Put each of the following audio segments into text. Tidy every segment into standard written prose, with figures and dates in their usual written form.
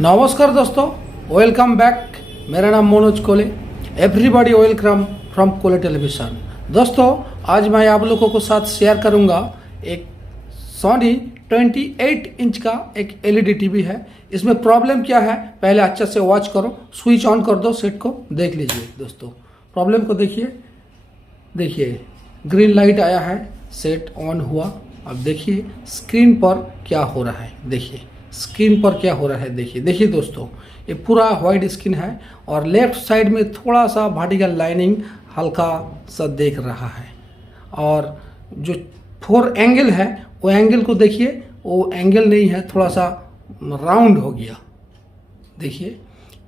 नमस्कार दोस्तों, welcome back. मेरा नाम मनोज कोले। एवरीबॉडी वेलकम फ्रॉम कोले टेलीविज़न। दोस्तों, आज मैं आप लोगों को साथ शेयर करूंगा एक सोनी 28 इंच का एक एलईडी टीवी है। इसमें प्रॉब्लम क्या है पहले अच्छे से वॉच करो, स्विच ऑन कर दो, सेट को देख लीजिए। दोस्तों प्रॉब्लम को देखिए ग्रीन लाइट आया है, सेट ऑन हुआ। अब देखिए स्क्रीन पर क्या हो रहा है, देखिए स्क्रीन पर क्या हो रहा है। देखिए दोस्तों, ये पूरा वाइट स्क्रीन है और लेफ्ट साइड में थोड़ा सा वर्टिकल लाइनिंग हल्का सा देख रहा है। और जो 4 एंगल है वो एंगल को देखिए, वो एंगल नहीं है, थोड़ा सा राउंड हो गया। देखिए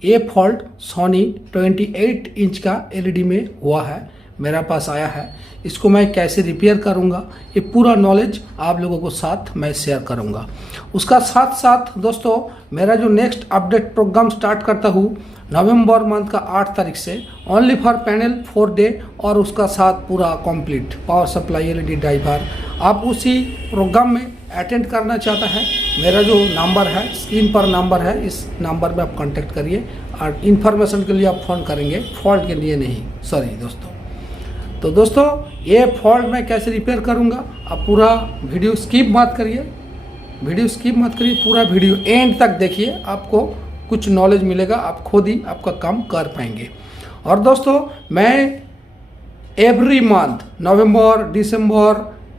ये फॉल्ट सोनी 28 इंच का एलईडी में हुआ है, मेरा पास आया है। इसको मैं कैसे रिपेयर करूंगा ये पूरा नॉलेज आप लोगों को साथ मैं शेयर करूंगा। उसका साथ साथ दोस्तों मेरा जो नेक्स्ट अपडेट प्रोग्राम स्टार्ट करता हूँ नवंबर मंथ का 8 तारीख से, ओनली फॉर पैनल 4 डे, और उसका साथ पूरा complete power supply LED driver. आप उसी प्रोग्राम में अटेंड करना चाहता है, मेरा जो नंबर है स्क्रीन पर नंबर है, इस नंबर में आप कांटेक्ट करिए और इन्फॉर्मेशन के लिए आप फ़ोन करेंगे, फॉल्ट के लिए नहीं। सॉरी दोस्तों। तो दोस्तों ये फॉल्ट मैं कैसे रिपेयर करूंगा, आप पूरा वीडियो स्किप मत करिए, पूरा वीडियो एंड तक देखिए, आपको कुछ नॉलेज मिलेगा, आप खुद ही आपका काम कर पाएंगे। और दोस्तों मैं एवरी मंथ नवंबर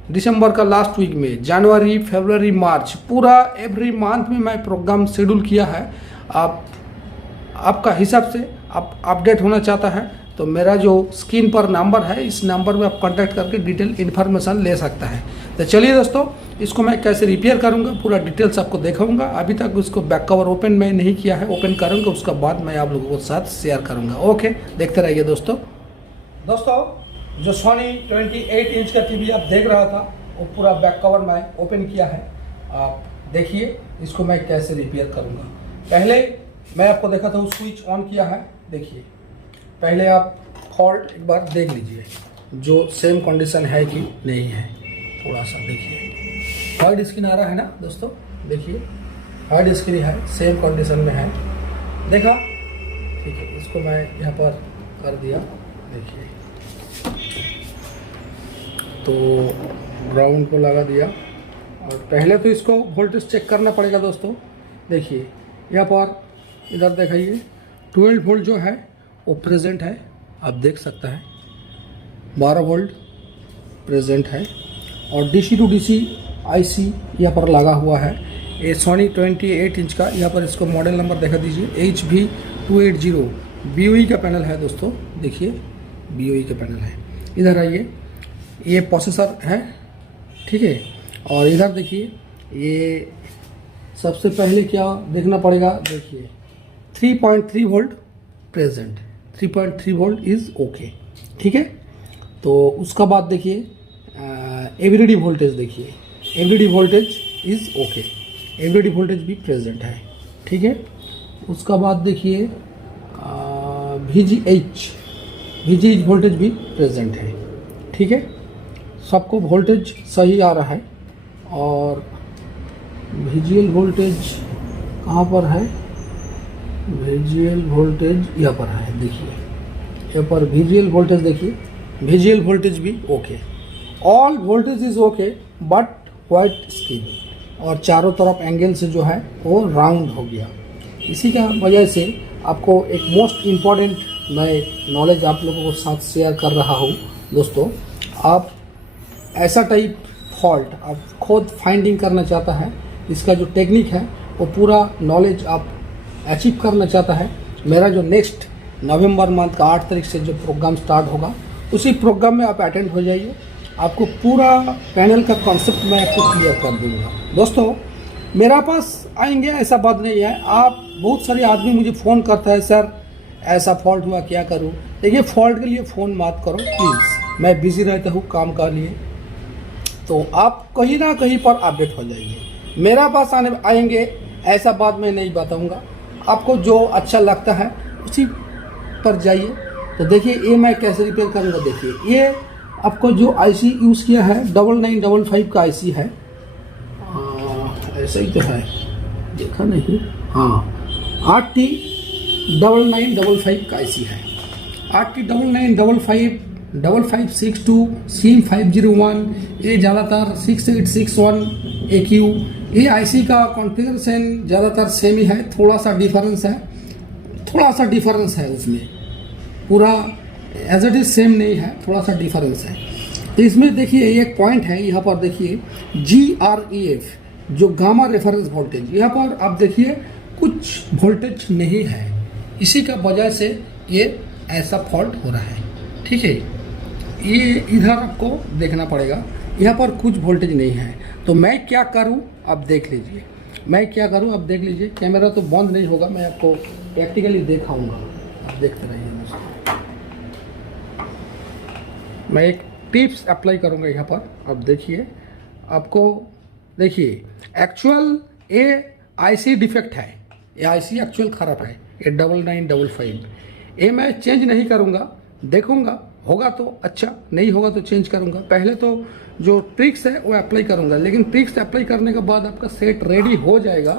दिसंबर का लास्ट वीक में, जनवरी फरवरी मार्च, पूरा एवरी मंथ में मैं प्रोग्राम शेड्यूल किया है। आपका हिसाब से आप अपडेट होना चाहता है तो मेरा जो स्क्रीन पर नंबर है, इस नंबर में आप कांटेक्ट करके डिटेल इन्फॉर्मेशन ले सकता है। तो चलिए दोस्तों, इसको मैं कैसे रिपेयर करूंगा पूरा डिटेल्स आपको दिखाऊंगा। अभी तक उसको बैक कवर ओपन मैं नहीं किया है, ओपन करूंगा, उसका बाद मैं आप लोगों के साथ शेयर करूंगा। ओके, देखते रहिए दोस्तों। जो सोनी 28 इंच का टीवी आप देख रहा था वो पूरा बैक कवर मैं ओपन किया है। आप देखिए इसको मैं कैसे रिपेयर करूंगा। पहले मैं आपको देखा था, स्विच ऑन किया है। देखिए पहले आप फॉल्ट एक बार देख लीजिए, जो सेम कंडीशन है कि नहीं है। थोड़ा सा देखिए वाइट स्क्रीन आ रहा है ना दोस्तों, देखिए वाइट स्क्रीन है, सेम कंडीशन में है। देखा, ठीक है। इसको मैं यहाँ पर कर दिया। देखिए तो ग्राउंड को लगा दिया और पहले तो इसको वोल्टेज चेक करना पड़ेगा दोस्तों। देखिए यहाँ पर इधर दिखाइए 12 वोल्ट जो है वो प्रेजेंट है, आप देख सकता है 12 वोल्ट प्रेजेंट है। और डीसी टू डीसी आईसी यहाँ पर लगा हुआ है। ये सोनी 28 इंच का, यहाँ पर इसको मॉडल नंबर दिखा दीजिए, HV280 BOE का पैनल है दोस्तों। देखिए BOE का पैनल है। इधर आइए, ये प्रोसेसर है, ठीक है। और इधर देखिए, ये सबसे पहले क्या देखना पड़ेगा, देखिए 3.3 volt present, 3.3 volt is okay, ठीक है। तो उसका बाद देखिए एवरीडी वोल्टेज, देखिए every day voltage is okay, every day voltage भी प्रेजेंट है, ठीक है। उसका बाद देखिए VGH वोल्टेज भी प्रेजेंट है, ठीक है। सबको वोल्टेज सही आ रहा है। और VGL वोल्टेज कहाँ पर है, VGL वोल्टेज यहाँ पर है। देखिए यहाँ पर VGL वोल्टेज, देखिए VGL वोल्टेज भी okay, all voltage is okay but white screen, और चारों तरफ एंगल से जो है वो राउंड हो गया। इसी का वजह से आपको एक मोस्ट इम्पॉर्टेंट मैं नॉलेज आप लोगों को साथ शेयर कर रहा हूँ दोस्तों। आप ऐसा टाइप फॉल्ट आप खुद फाइंडिंग करना चाहता है, इसका जो टेक्निक है वो पूरा नॉलेज आप अचीव करना चाहता है, मेरा जो नेक्स्ट नवंबर मंथ का 8 तारीख से जो प्रोग्राम स्टार्ट होगा उसी प्रोग्राम में आप अटेंड हो जाइए। आपको पूरा पैनल का कॉन्सेप्ट मैं आपको क्लियर कर दूंगा दोस्तों। मेरा पास आएंगे ऐसा बात नहीं है। आप बहुत सारे आदमी मुझे फ़ोन करता है, सर ऐसा फॉल्ट हुआ क्या करूँ। देखिए फॉल्ट के लिए फ़ोन मत करो प्लीज़, मैं बिज़ी रहता हूँ काम का लिए, तो आप कहीं ना कहीं पर अपडेट हो जाइए। मेरा पास आएंगे ऐसा बात मैं नहीं बताऊँगा, आपको जो अच्छा लगता है उसी पर जाइए। तो देखिए ये मैं कैसे रिपेयर करूँगा। देखिए ये आपको जो आईसी यूज़ किया है 9955 का आईसी है, ऐसा ही तो है। देखा नहीं, हाँ, RT9955 का IC है। RT99555562 CM501, ये ज़्यादातर 6861 AQ। ये IC का कॉन्फ़िगरेशन ज़्यादातर सेम ही है, थोड़ा सा डिफरेंस है उसमें, पूरा एज इट इज सेम नहीं है, थोड़ा सा डिफरेंस है। तो इसमें देखिए एक पॉइंट है, यहाँ पर देखिए GREF जो गामा रेफरेंस वोल्टेज, यहाँ पर आप देखिए कुछ वोल्टेज नहीं है, इसी का वजह से ये ऐसा फॉल्ट हो रहा है। ठीक है, ये इधर आपको देखना पड़ेगा, यहाँ पर कुछ वोल्टेज नहीं है। तो मैं क्या करूँ आप देख लीजिए, कैमरा तो बंद नहीं होगा, मैं आपको प्रैक्टिकली दिखाऊंगा, आप देखते रहिए दोस्तों। मैं एक टिप्स अप्लाई करूंगा यहाँ पर, आप देखिए, आपको देखिए एक्चुअल ये IC डिफेक्ट है, ये IC एक्चुअल ख़राब है, ये 9955। ये मैं चेंज नहीं करूँगा, देखूँगा, होगा तो अच्छा, नहीं होगा तो चेंज करूँगा। पहले तो जो ट्रिक्स है वो अप्लाई करूँगा, लेकिन ट्रिक्स अप्लाई करने के बाद आपका सेट रेडी हो जाएगा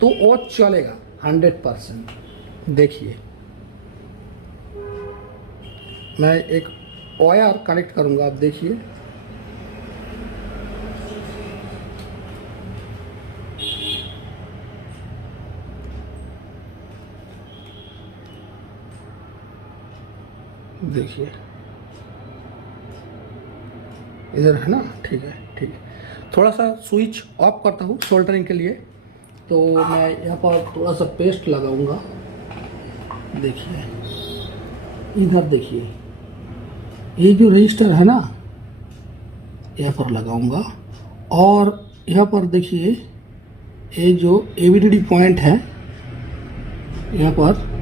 तो वो चलेगा 100%। देखिए मैं एक वायर कनेक्ट करूँगा, आप देखिए, इधर है ना, ठीक है। थोड़ा सा स्विच ऑफ करता हूँ सोल्डरिंग के लिए, तो मैं यहाँ पर थोड़ा सा पेस्ट लगाऊंगा। देखिए इधर देखिए, ये जो रजिस्टर है ना, यहाँ पर लगाऊंगा, और यहाँ पर देखिए ये जो AVDD पॉइंट है, यहाँ पर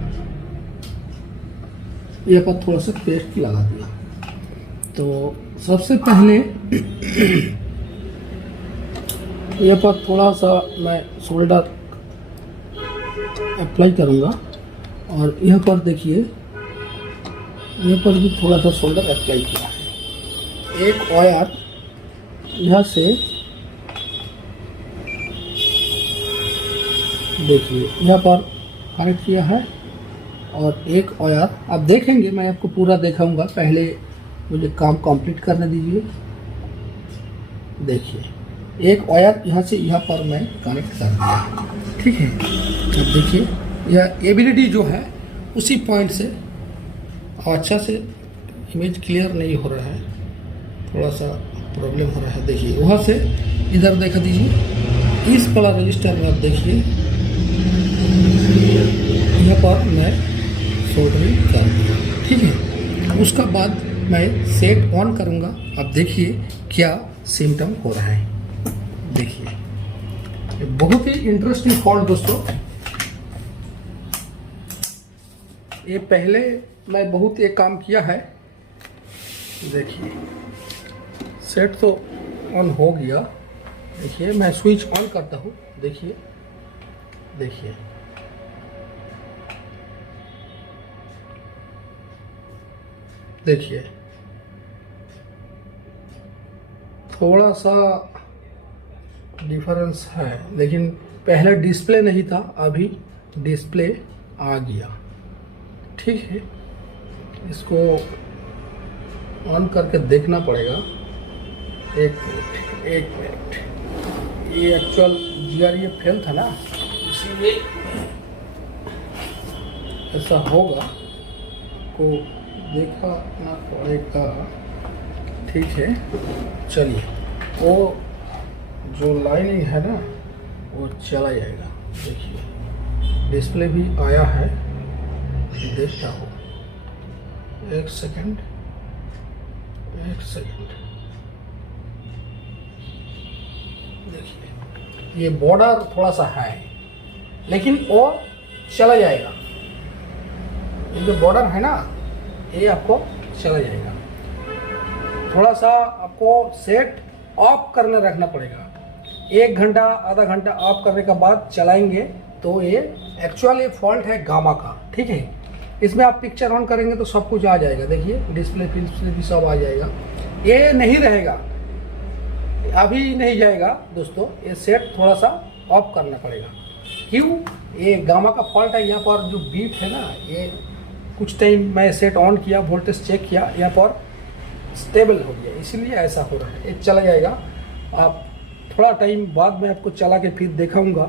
थोड़ा सा पेस्ट लगा दिया। तो सबसे पहले यहाँ पर थोड़ा सा मैं सोल्डर अप्लाई करूँगा, और यहाँ पर देखिए, यहाँ पर भी थोड़ा सा सोल्डर अप्लाई किया है। एक वायर यहाँ से देखिए यहाँ पर कनेक्ट किया है, और एक वायर आप देखेंगे, मैं आपको पूरा दिखाऊंगा, पहले मुझे काम कंप्लीट करने दीजिए। देखिए एक वायर यहाँ से यहाँ पर मैं कनेक्ट कर दिया, ठीक है। अब देखिए यह AVDD जो है उसी पॉइंट से, अच्छा से इमेज क्लियर नहीं हो रहा है, थोड़ा सा प्रॉब्लम हो रहा है। देखिए वहाँ से इधर देखा दीजिए, इस वाला रजिस्टर में आप देखिए, यहाँ पर मैं सोल्डरिंग कर दिया, ठीक है। उसका बाद मैं सेट ऑन करूँगा, अब देखिए क्या सिम्टम हो रहा है। देखिए बहुत ही इंटरेस्टिंग फॉल्ट दोस्तों, ये पहले मैं बहुत ये काम किया है। देखिए सेट तो ऑन हो गया, देखिए मैं स्विच ऑन करता हूँ, देखिए थोड़ा सा डिफरेंस है, लेकिन पहले डिस्प्ले नहीं था, अभी डिस्प्ले आ गया, ठीक है। इसको ऑन करके देखना पड़ेगा। एक मिनट, ये एक्चुअल GREF फेल था ना, इसीलिए ऐसा होगा, को देखना पड़ेगा, ठीक है। चलिए वो जो लाइनिंग है ना वो चला जाएगा। देखिए डिस्प्ले भी आया है, देखता हूँ, एक सेकंड। देखिए ये बॉर्डर थोड़ा सा है, लेकिन वो चला जाएगा। ये जो बॉर्डर है ना, ये आपको चला जाएगा। थोड़ा सा आपको सेट ऑफ करने रखना पड़ेगा, 1 घंटा आधा घंटा ऑफ करने के बाद चलाएंगे तो ये एक्चुअल ये फॉल्ट है गामा का, ठीक है। इसमें आप पिक्चर ऑन करेंगे तो सब कुछ आ जाएगा। देखिए डिस्प्ले भी सब आ जाएगा, ये नहीं रहेगा, अभी नहीं जाएगा दोस्तों। ये सेट थोड़ा सा ऑफ करना पड़ेगा, क्यों, ये गामा का फॉल्ट है। यहाँ पर जो बीट है ना, ये कुछ टाइम मैं सेट ऑन किया, वोल्टेज चेक किया, यहाँ पर स्टेबल हो गया, इसीलिए ऐसा हो रहा है। ये चला जाएगा, आप थोड़ा टाइम बाद में आपको चला के फिर दिखाऊंगा।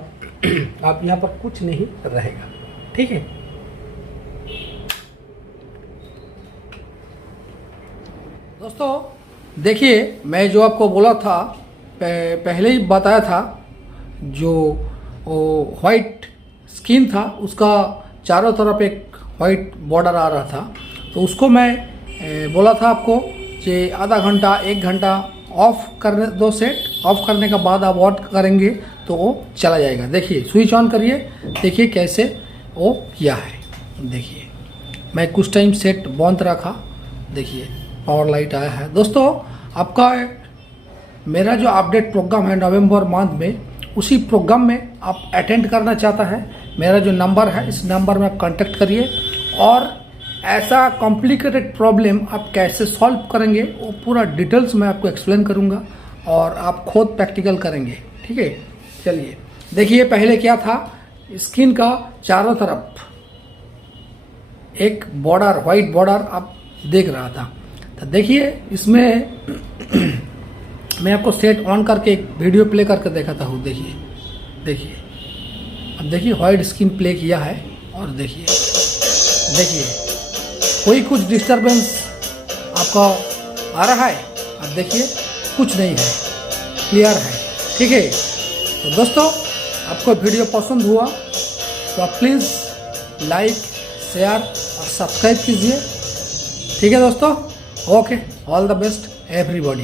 आप यहाँ पर कुछ नहीं रहेगा, ठीक है। दोस्तों देखिए, मैं जो आपको बोला था पहले ही बताया था, जो वाइट स्किन था उसका चारों तरफ एक वाइट बॉर्डर आ रहा था, तो उसको मैं बोला था आपको कि आधा घंटा 1 घंटा ऑफ करने दो, सेट ऑफ करने के बाद आप ऑन करेंगे तो वो चला जाएगा। देखिए स्विच ऑन करिए, देखिए कैसे वो किया है। देखिए मैं कुछ टाइम सेट बंद रखा, देखिए पावर लाइट आया है। दोस्तों आपका मेरा जो अपडेट प्रोग्राम है नवंबर मंथ में, उसी प्रोग्राम में आप अटेंड करना चाहता है, मेरा जो नंबर है इस नंबर में आप कांटेक्ट करिए, और ऐसा कॉम्प्लिकेटेड प्रॉब्लम आप कैसे सॉल्व करेंगे वो पूरा डिटेल्स मैं आपको एक्सप्लेन करूंगा, और आप खुद प्रैक्टिकल करेंगे, ठीक है। चलिए देखिए, पहले क्या था, स्किन का चारों तरफ एक बॉर्डर, वाइट बॉर्डर आप देख रहा था। तो देखिए इसमें मैं आपको सेट ऑन करके एक वीडियो प्ले करके दिखाता हूँ। देखिए देखिए, अब देखिए वाइट स्किन प्ले किया है, और देखिए कोई कुछ डिस्टरबेंस आपका आ रहा है, अब देखिए कुछ नहीं है, क्लियर है, ठीक है। तो दोस्तों आपको वीडियो पसंद हुआ तो आप प्लीज़ लाइक, शेयर और सब्सक्राइब कीजिए, ठीक है दोस्तों। Okay, all the best everybody.